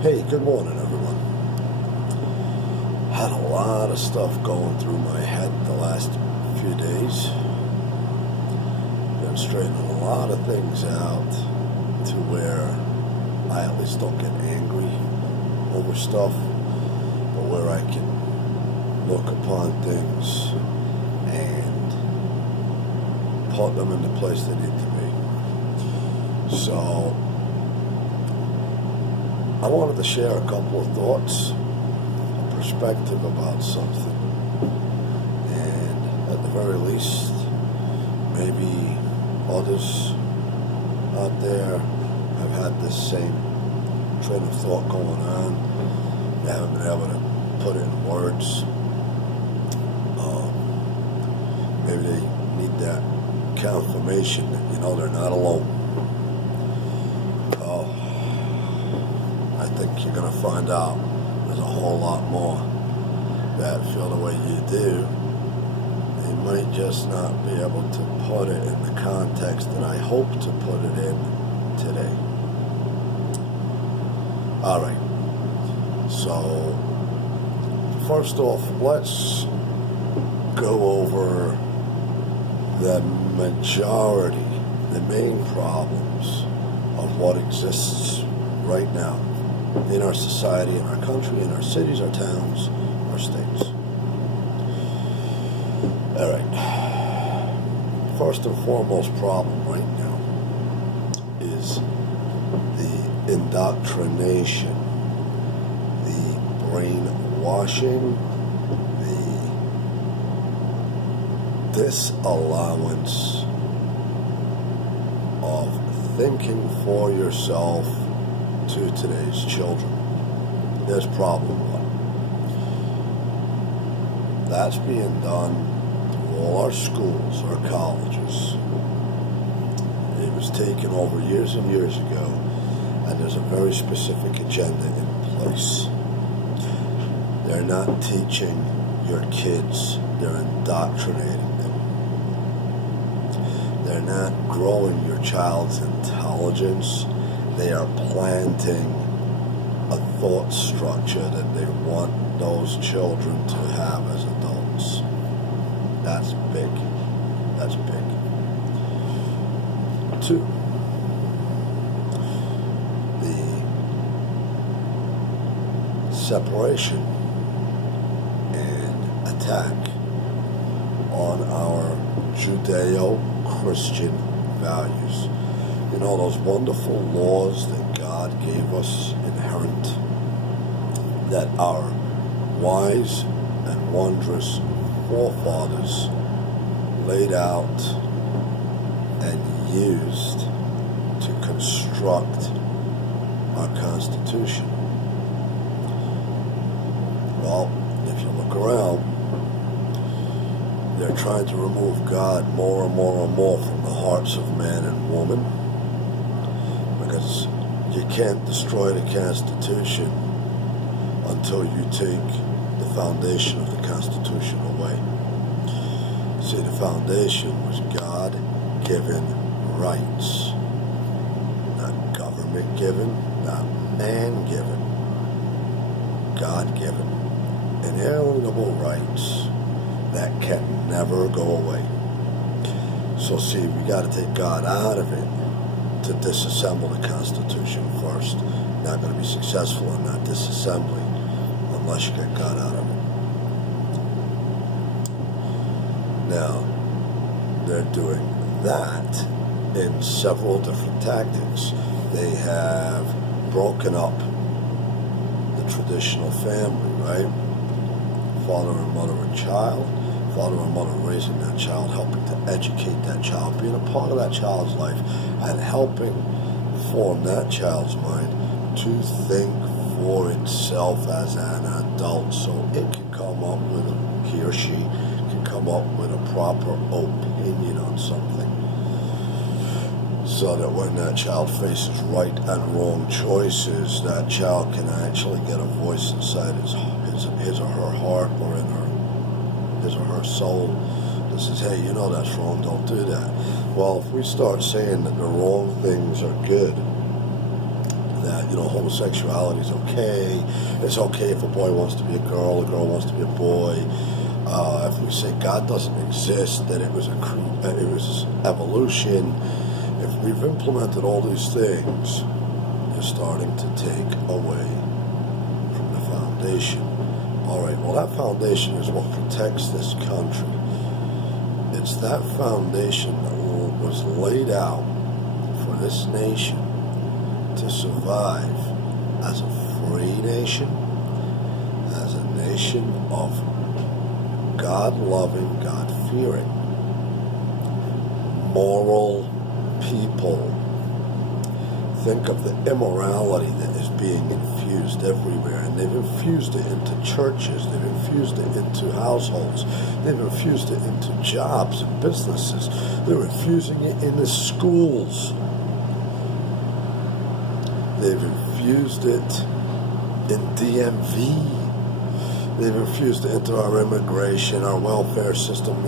Hey, good morning, everyone. Had a lot of stuff going through my head the last few days. Been straightening a lot of things out to where I at least don't get angry over stuff, but where I can look upon things and put them in the place they need to be. So, I wanted to share a couple of thoughts, a perspective about something, and at the very least, maybe others out there have had this same train of thought going on. They haven't been able to put it in words. Maybe they need that confirmation that, they're not alone. I think you're going to find out there's a whole lot more that feel the way you do. They might just not be able to put it in the context that I hope to put it in today. Alright, so first off, let's go over the majority, the main problems of what exists right now in our society, in our country, in our cities, our towns, our states. Alright. First and foremost problem right now is the indoctrination, the brainwashing, the disallowance of thinking for yourself to today's children. There's problem one. That's being done through all our schools, our colleges. It was taken over years and years ago, and there's a very specific agenda in place. They're not teaching your kids, they're indoctrinating them. They're not growing your child's intelligence. They are planting a thought structure that they want those children to have as adults. That's big. That's big. 2. The separation and attack on our Judeo-Christian values. Those wonderful laws that God gave us inherent, that our wise and wondrous forefathers laid out and used to construct our Constitution. Well, if you look around, they're trying to remove God more and more and more from the hearts of man and woman. Because you can't destroy the Constitution until you take the foundation of the Constitution away. See, the foundation was God-given rights. Not government-given, not man-given. God-given. Inalienable rights that can never go away. So see, we got to take God out of it to disassemble the Constitution first. Not going to be successful in that disassembly unless you get God out of it. Now, they're doing that in several different tactics. They have broken up the traditional family, right? Father and mother and child. Father and mother raising that child, helping to educate that child, being a part of that child's life, and helping form that child's mind to think for itself as an adult, so it can come up with, he or she can come up with a proper opinion on something, so that when that child faces right and wrong choices, that child can actually get a voice inside his or her heart, or in his or her soul, that says, hey, that's wrong, don't do that. Well, if we start saying that the wrong things are good, that, homosexuality is okay. It's okay if a boy wants to be a girl wants to be a boy. If we say God doesn't exist, that it was evolution. If we've implemented all these things, you're starting to take away from the foundation. All right, well, that foundation is what protects this country. It's that foundation that was laid out for this nation to survive as a free nation, as a nation of God-loving, God-fearing, moral people. Think of the immorality that is being infused everywhere, and they've infused it into churches, they've infused it into households, they've infused it into jobs and businesses, they're infusing it into schools, they've infused it in DMV, they've infused it into our immigration, our welfare system,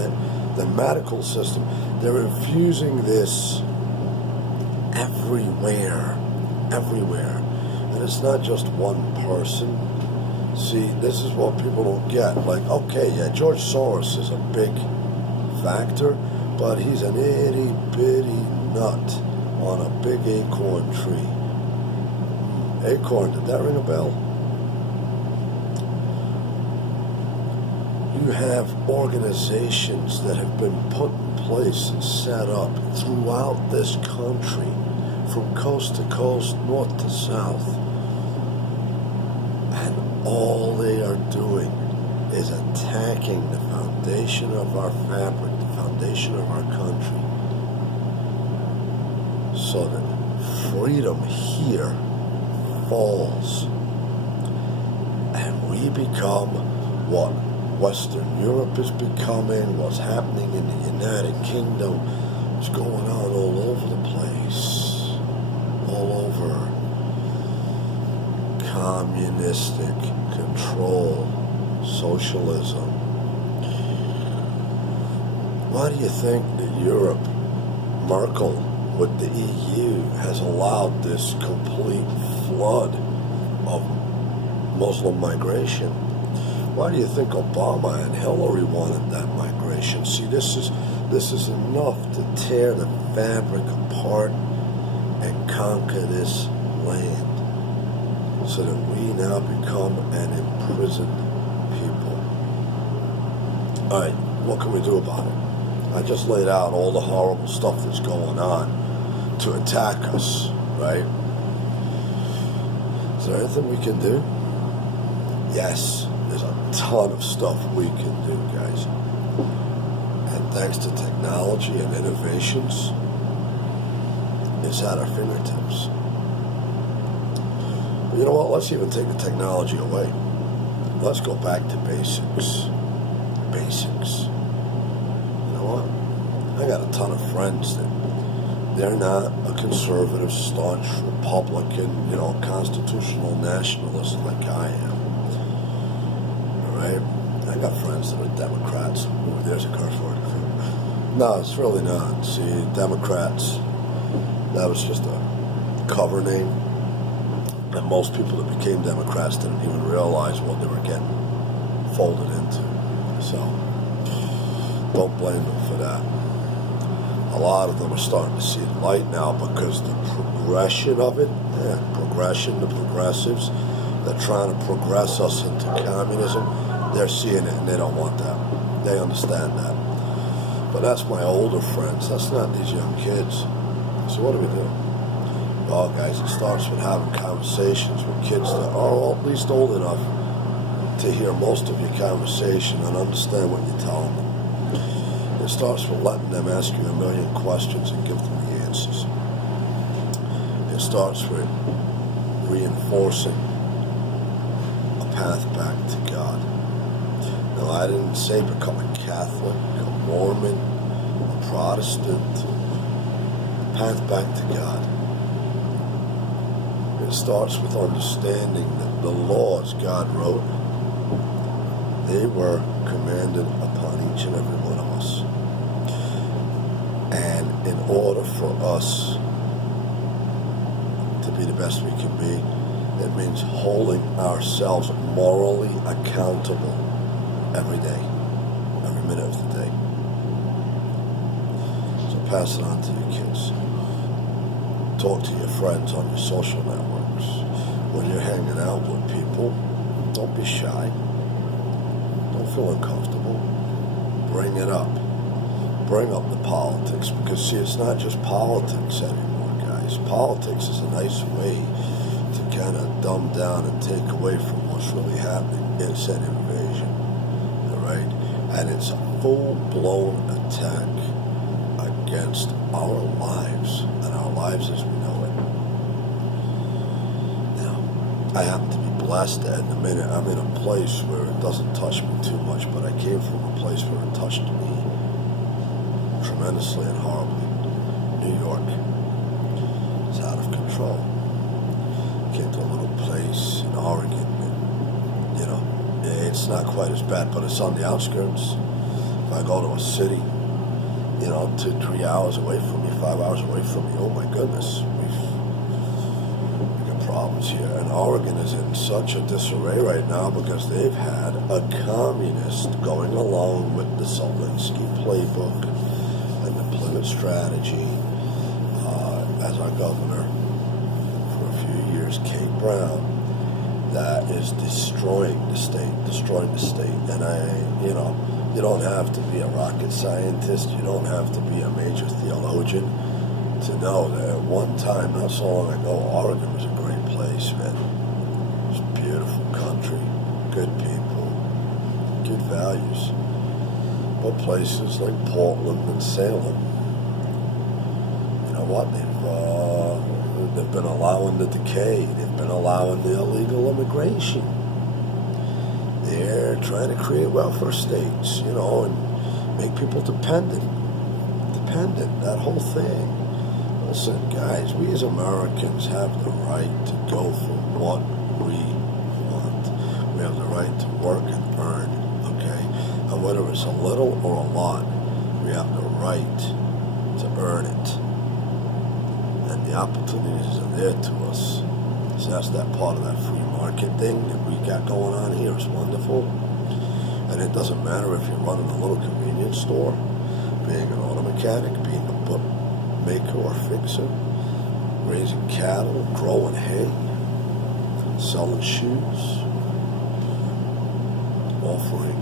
the medical system. They're infusing this everywhere. And it's not just one person. See, this is what people don't get. Like, okay, yeah, George Soros is a big factor, but he's an itty-bitty nut on a big acorn tree. Acorn, did that ring a bell? You have organizations that have been put in place and set up throughout this country, from coast to coast, north to south, and all they are doing is attacking the foundation of our fabric, the foundation of our country, so that freedom here falls, and we become what Western Europe is becoming, what's happening in the United Kingdom. It's going on all over the place. All over. Communistic control, socialism. Why do you think that Europe, Merkel, with the EU, has allowed this complete flood of Muslim migration? Why do you think Obama and Hillary wanted that migration? See, this is enough to tear the fabric apart and conquer this land, so that we now become an imprisoned people. All right, what can we do about it? I just laid out all the horrible stuff that's going on to attack us, right? Is there anything we can do? Yes, there's a ton of stuff we can do, guys. And thanks to technology and innovations, it's at our fingertips. But you know what? Let's even take the technology away. Let's go back to basics. Basics. You know what? I got a ton of friends that they're not a conservative, staunch Republican, constitutional nationalist like I am. All right? I got friends that are Democrats. Ooh, there's a curse word. No, it's really not. See, Democrats, that was just a cover name. And most people that became Democrats didn't even realize what they were getting folded into. So, don't blame them for that. A lot of them are starting to see the light now, because the progression of it, the progressives, they're trying to progress us into communism. They're seeing it and they don't want that. They understand that. But that's my older friends. That's not these young kids. So what do we do? Well, guys, it starts with having conversations with kids that are at least old enough to hear most of your conversation and understand what you're telling them. It starts with letting them ask you a million questions and give them the answers. It starts with reinforcing a path back to God. Now, I didn't say become a Catholic, a Mormon, a Protestant. Path back to God. It starts with understanding that the laws God wrote, they were commanded upon each and every one of us. And in order for us to to be the best we can be. It means holding ourselves morally accountable every day, every minute of the day. So pass it on to your kids. Talk to your friends on your social networks. When you're hanging out with people, don't be shy. Don't feel uncomfortable. Bring it up. Bring up the politics, because see, it's not just politics anymore, guys. Politics is a nice way to kind of dumb down and take away from what's really happening. It's an invasion, all right? And it's a full-blown attack against our lives, and our lives as we know it. Now, I happen to be blessed at the minute. I'm in a place where it doesn't touch me too much, but I came from a place where it touched me tremendously and horribly. New York is out of control. Came to a little place in Oregon, and, you know, it's not quite as bad, but it's on the outskirts. If I go to a city, you know, 2-3 hours away from me, 5 hours away from me, oh my goodness, we've got problems here. And Oregon is in such a disarray right now because they've had a communist going along with the Zelensky playbook and the Plymouth strategy as our governor for a few years, Kate Brown, that is destroying the state. And you know, you don't have to be a rocket scientist, you don't have to be a major theologian to know that at one time, not so long ago, Oregon was a great place, man. It was a beautiful country, good people, good values. But places like Portland and Salem, you know what, they've been allowing the decay, they've been allowing the illegal immigration. They're trying to create welfare states, you know, and make people dependent, that whole thing. Listen, guys, we as Americans have the right to go for what we want. We have the right to work and earn, okay? And whether it's a little or a lot, we have the right to earn it. And the opportunities are there to us. So that's that part of that free market thing that we got going on here. It's wonderful. And it doesn't matter if you're running a little convenience store, being an auto mechanic, being a bookmaker or fixer, raising cattle, growing hay, selling shoes, offering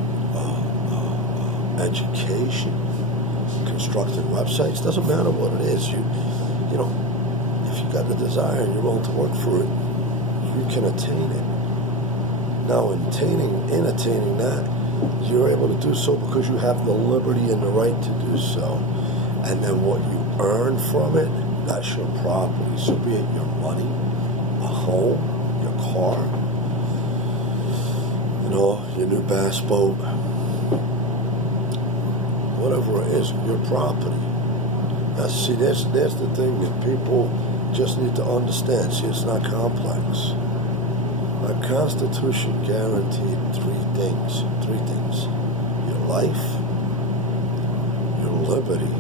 education, constructing websites. Doesn't matter what it is. You know, if you got the desire and you're willing to work for it, you can attain it. Now, in attaining that, you're able to do so because you have the liberty and the right to do so. And then what you earn from it, that's your property. So be it your money, a home, your car, you know, your new bass boat, whatever it is, your property. Now, see, there's the thing that people just need to understand. See, it's not complex. Our Constitution guaranteed three things. Your life, your liberty,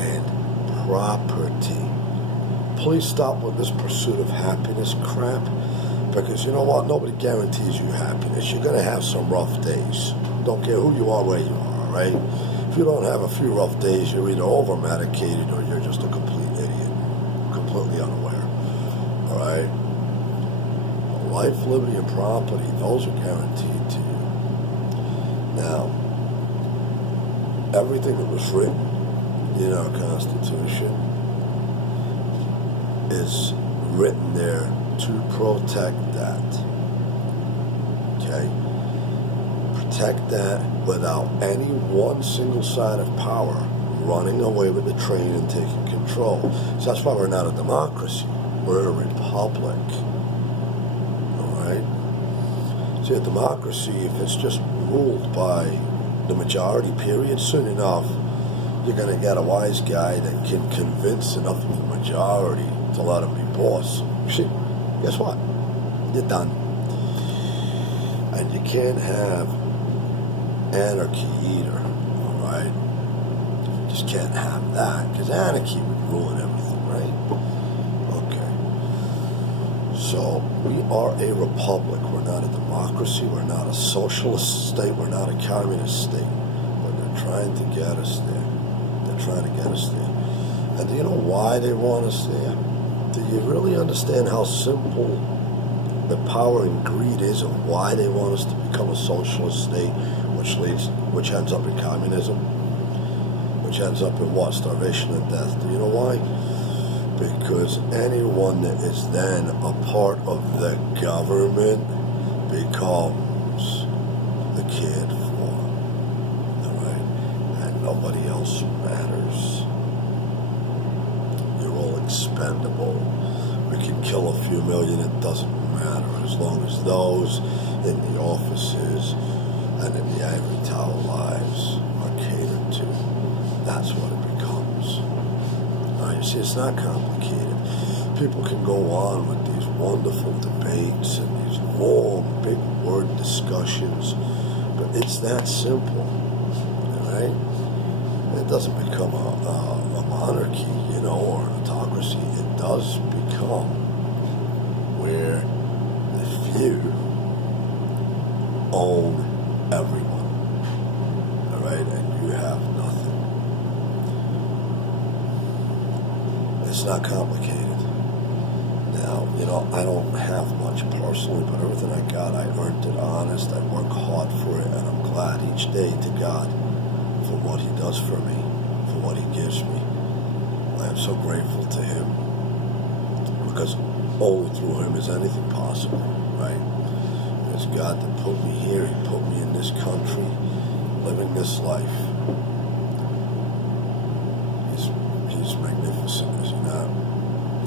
and property. Please stop with this pursuit of happiness crap, because you know what? Nobody guarantees you happiness. You're going to have some rough days. Don't care who you are, where you are, all right? If you don't have a few rough days, you're either over-medicated or you're just a complete idiot, completely unaware, all right? Life, liberty, and property, those are guaranteed to you. Now, everything that was written in our Constitution is written there to protect that. Okay? Protect that without any one single side of power running away with the train and taking control. So that's why we're not a democracy. We're a republic. See, a democracy, if it's just ruled by the majority, period, soon enough, you're going to get a wise guy that can convince enough of the majority to let him be boss. See, guess what? You're done. And you can't have anarchy either, all right? You just can't have that, because anarchy would ruin everything, right? Okay. So we are a republic. We're not a democracy. We're not a socialist state. We're not a communist state. But they're trying to get us there. They're trying to get us there. And do you know why they want us there? Do you really understand how simple the power and greed is of why they want us to become a socialist state, which ends up in communism, which ends up in what? Starvation and death. Do you know why? Because anyone that is then a part of the government becomes the kid for, all right? And nobody else matters. You're all expendable. We can kill a few million, it doesn't matter, as long as those in the offices and in the ivory tower lives are catered to. That's what it becomes. You see, it's not complicated. People can go on with these wonderful debates and these long, big word discussions, but it's that simple, all right? It doesn't become a monarchy, or an autocracy. It does become where the few own everyone, all right? And you have nothing. It's not complicated. Now, I don't have much personally, but everything I got, I earned it honest. I work hard for it, and I'm glad each day to God for what He does for me, for what He gives me. I am so grateful to Him, because only through Him is anything possible, right? It's God that put me here. He put me in this country, living this life. He's magnificent, is He not?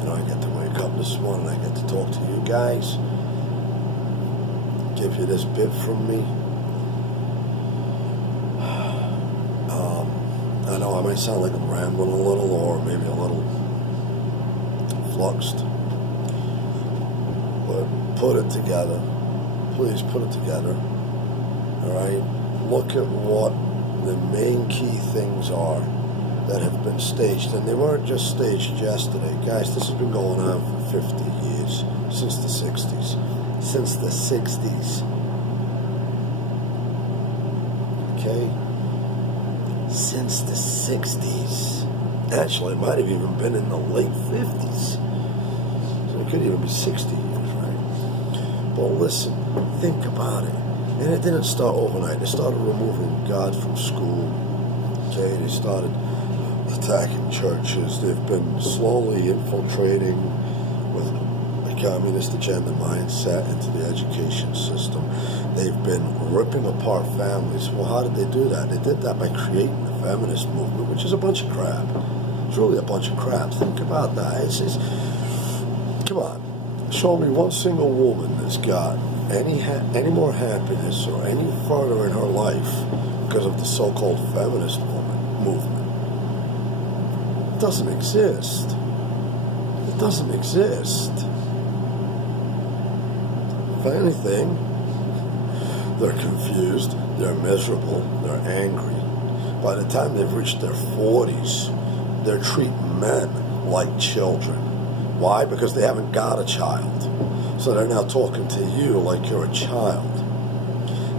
I get to wake up this morning, I get to talk to you guys, give you this bit from me. I know I might sound like I'm rambling a little, or maybe a little fluxed, but put it together. Please put it together. All right? Look at what the main key things are that have been staged, and they weren't just staged yesterday. Guys, this has been going on for 50 years, since the 60s. Since the 60s. Okay? Since the 60s. Actually, it might have even been in the late 50s. So it could even be 60 years, right? But listen, think about it. And it didn't start overnight. They started removing God from school. Okay? They started attacking churches. They've been slowly infiltrating with the communist agenda mindset into the education system. They've been ripping apart families. Well, how did they do that? They did that by creating the feminist movement, which is a bunch of crap. It's really a bunch of crap. Think about that. Come on. Show me one single woman that's got any more happiness or any further in her life because of the so-called feminist movement. It doesn't exist. It doesn't exist. If anything, they're confused, they're miserable, they're angry. By the time they've reached their 40s, they're treating men like children. Why? Because they haven't got a child. So they're now talking to you like you're a child.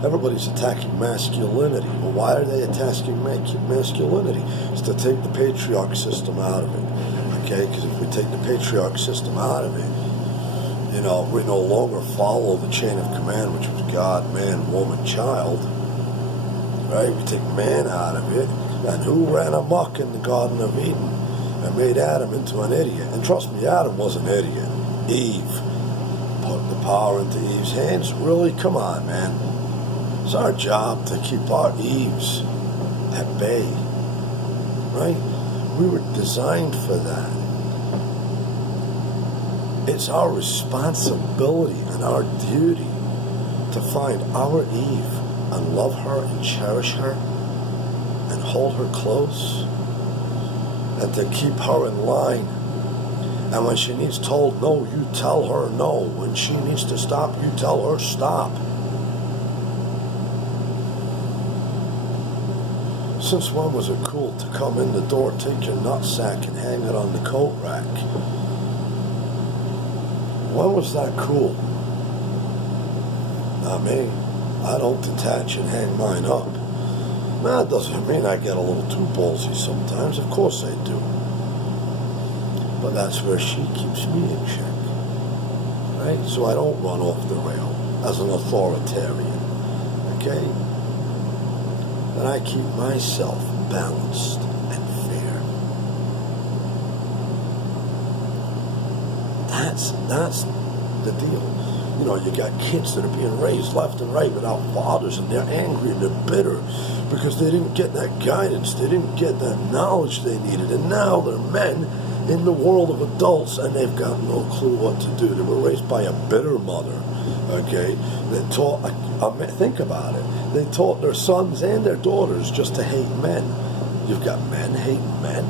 Everybody's attacking masculinity. Well, why are they attacking masculinity? It's to take the patriarch system out of it. Okay? Because if we take the patriarch system out of it, we no longer follow the chain of command, which was God, man, woman, child. Right? We take man out of it. And who ran amok in the Garden of Eden and made Adam into an idiot? And trust me, Adam was an idiot. Eve put the power into Eve's hands. Really? Come on, man. It's our job to keep our Eves at bay. Right? We were designed for that. It's our responsibility and our duty to find our Eve and love her and cherish her and hold her close and to keep her in line. And when she needs told no, you tell her no. When she needs to stop, you tell her stop. Since when was it cool to come in the door, take your nutsack and hang it on the coat rack? When was that cool? Not me. I don't detach and hang mine up. That doesn't mean I get a little too ballsy sometimes. Of course I do. But that's where she keeps me in check. Right? So I don't run off the rail as an authoritarian. Okay? And I keep myself balanced and fair. That's the deal. You know, you got kids that are being raised left and right without fathers, and they're angry and they're bitter because they didn't get that guidance, they didn't get that knowledge they needed, and now they're men in the world of adults and they've got no clue what to do. They were raised by a bitter mother, okay? They taught, think about it, they taught their sons and their daughters just to hate men. You've got men hating men,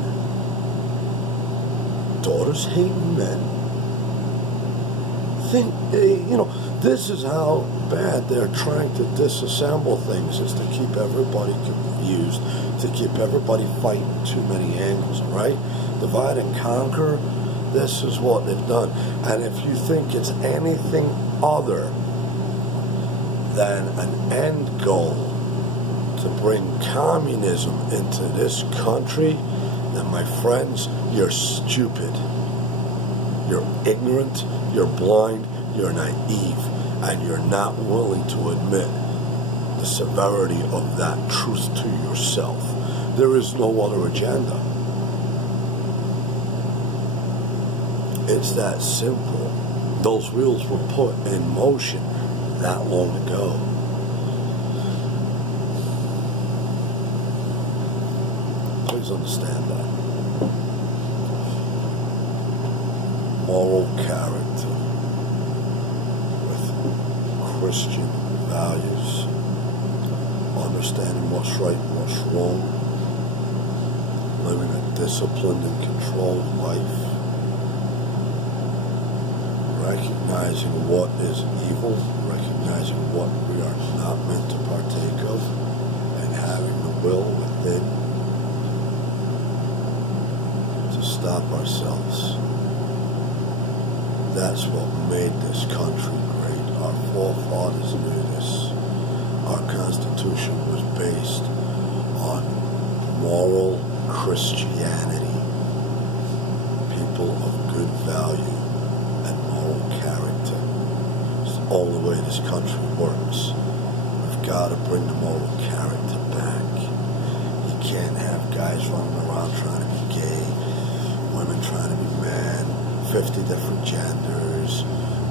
daughters hating men. You know, this is how bad they're trying to disassemble things, is to keep everybody confused, to keep everybody fighting too many angles, right? Divide and conquer, this is what they've done. And if you think it's anything other than an end goal to bring communism into this country, then my friends, you're stupid. You're ignorant, you're blind, you're naive, and you're not willing to admit the severity of that truth to yourself. There is no other agenda. It's that simple. Those wheels were put in motion that long ago. Please understand that. Moral character with Christian values, understanding what's right and what's wrong, living a disciplined and controlled life, recognizing what is evil, recognizing what we are not meant to partake of, and having the will within to stop ourselves. That's what made this country great. Our forefathers knew this. Our Constitution was based on moral Christianity, people of good value and moral character. It's the only way this country works. We've got to bring the moral character back. You can't have guys running around trying to be gay, women trying to be men, 50 different genders,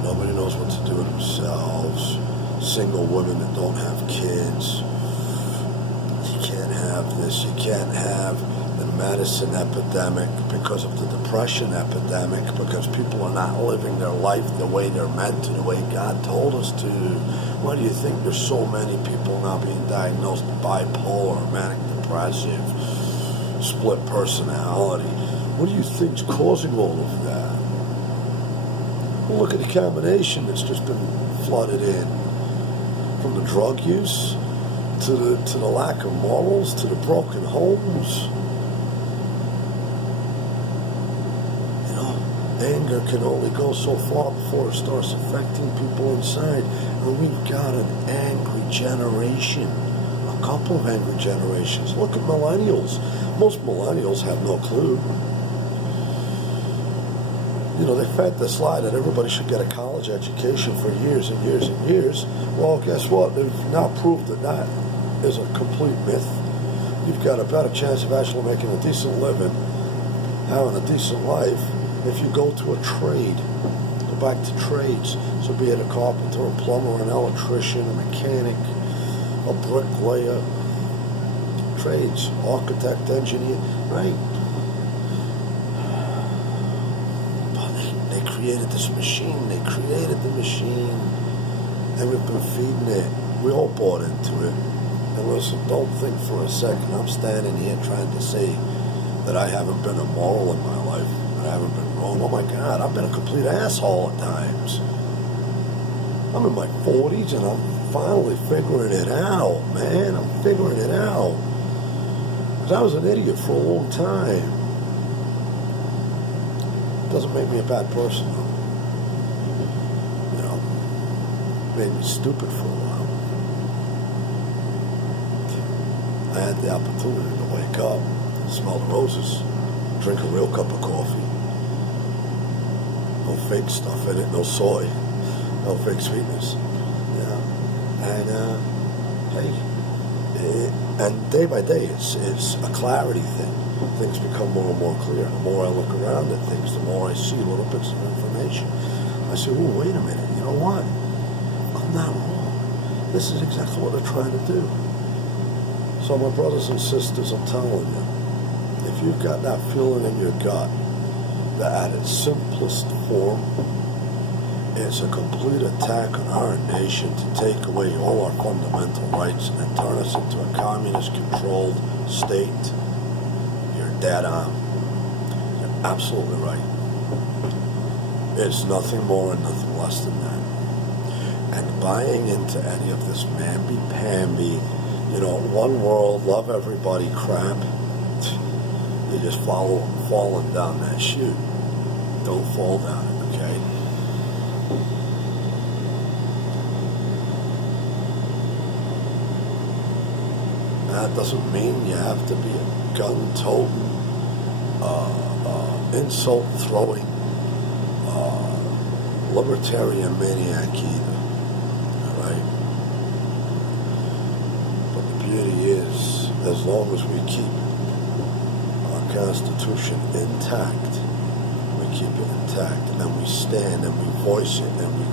nobody knows what to do with themselves, single women that don't have kids. You can't have this. You can't have the medicine epidemic because of the depression epidemic, because people are not living their life the way they're meant to, the way God told us to. Why do you think there's so many people now being diagnosed with bipolar, manic depressive, split personality? What do you think is causing all of that? Well, look at the combination that's just been flooded in, from the drug use to the lack of morals to the broken homes. You know, anger can only go so far before it starts affecting people inside. And we've got an angry generation, a couple of angry generations. Look at millennials. Most millennials have no clue. You know, they fed this lie that everybody should get a college education for years and years and years. Well, guess what? They've now proved that that is a complete myth. You've got a better chance of actually making a decent living, having a decent life, if you go to a trade. Go back to trades. So be it a carpenter, a plumber, an electrician, a mechanic, a bricklayer, trades, architect, engineer, right? Created this machine, they created the machine, and we've been feeding it. We all bought into it. And listen, don't think for a second I'm standing here trying to say that I haven't been immoral in my life, that I haven't been wrong. Oh my God, I've been a complete asshole at times. I'm in my 40s and I'm finally figuring it out, man. I'm figuring it out. Because I was an idiot for a long time. Doesn't make me a bad person, though. made me stupid for a while. I had the opportunity to wake up, smell the roses, drink a real cup of coffee. No fake stuff in it, no soy, no fake sweetness. Yeah. And and day by day, it's a clarity thing. Things become more and more clear. The more I look around at things, the more I see little bits of information. I say, oh, wait a minute, you know what? I'm not wrong. This is exactly what they're trying to do. So my brothers and sisters, I'm telling you, if you've got that feeling in your gut that at its simplest form, it's a complete attack on our nation to take away all our fundamental rights and turn us into a communist-controlled state, you're dead on. You're absolutely right. It's nothing more and nothing less than that. And buying into any of this mamby-pamby, one world, love everybody crap, you just falling down that chute. Don't fall down it, okay? That doesn't mean you have to be a gun-toting, insult-throwing, libertarian maniac either, all right? But the beauty is, as long as we keep our Constitution intact, we keep it intact, and then we stand and we voice it and we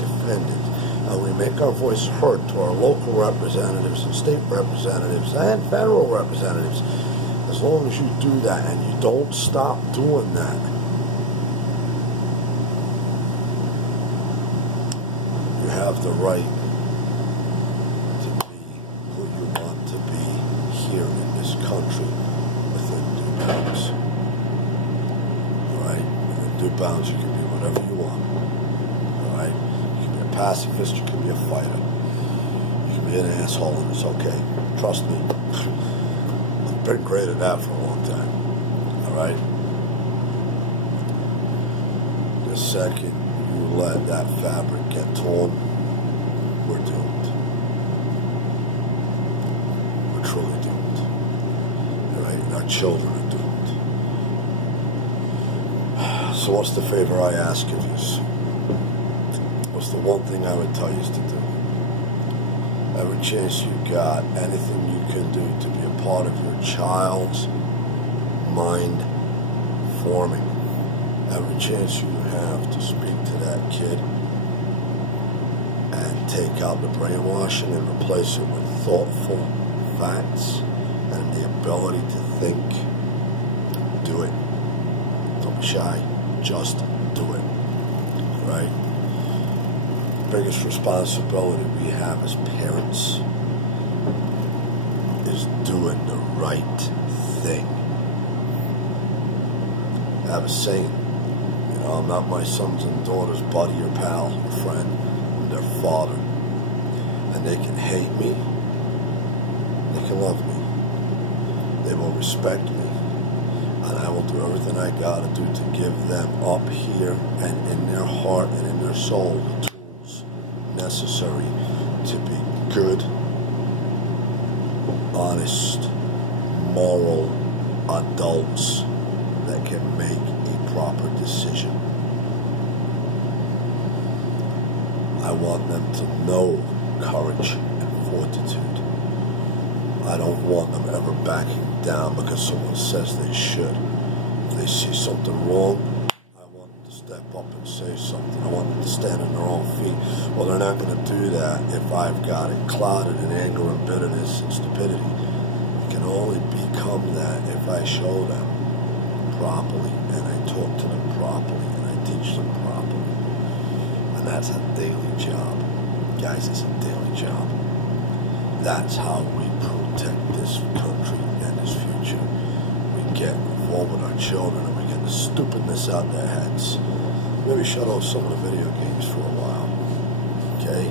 defend it. And we make our voice heard to our local representatives and state representatives and federal representatives. As long as you do that and you don't stop doing that, you have the right to be who you want to be here in this country within due bounds. Alright? Within due bounds, you can be whatever you want. Alright? Pacifist, you can be a fighter. You can be an asshole, and it's okay. Trust me. I've been great at that for a long time. Alright? The second you let that fabric get torn, we're doomed. We're truly doomed. Alright? And our children are doomed. So what's the favor I ask of you? What's the one thing I would tell you is to do? Every chance you got, anything you can do to be a part of your child's mind forming. Every chance you have to speak to that kid and take out the brainwashing and replace it with thoughtful facts and the ability to think. Do it. Don't be shy. Just do it. Right? Biggest responsibility we have as parents is doing the right thing. I have a saying, I'm not my son's and daughter's buddy or pal or friend. I'm their father. And they can hate me. They can love me. They will respect me. And I will do everything I gotta do to give them up here and in their heart and in their soul the tools necessary to be good, honest, moral adults that can make a proper decision. I want them to know courage and fortitude. I don't want them ever backing down because someone says they should. If they see something wrong, I want them to step up and say something. I want them to stand on their own feet. Well, they're not going to do that if I've got it clouded in anger and bitterness and stupidity. It can only become that if I show them properly and I talk to them properly and I teach them properly. And that's a daily job. Guys, it's a daily job. That's how we protect this country and this future. We get involved with our children and we get the stupidness out their heads. Maybe shut off some of the video games for a while. Okay?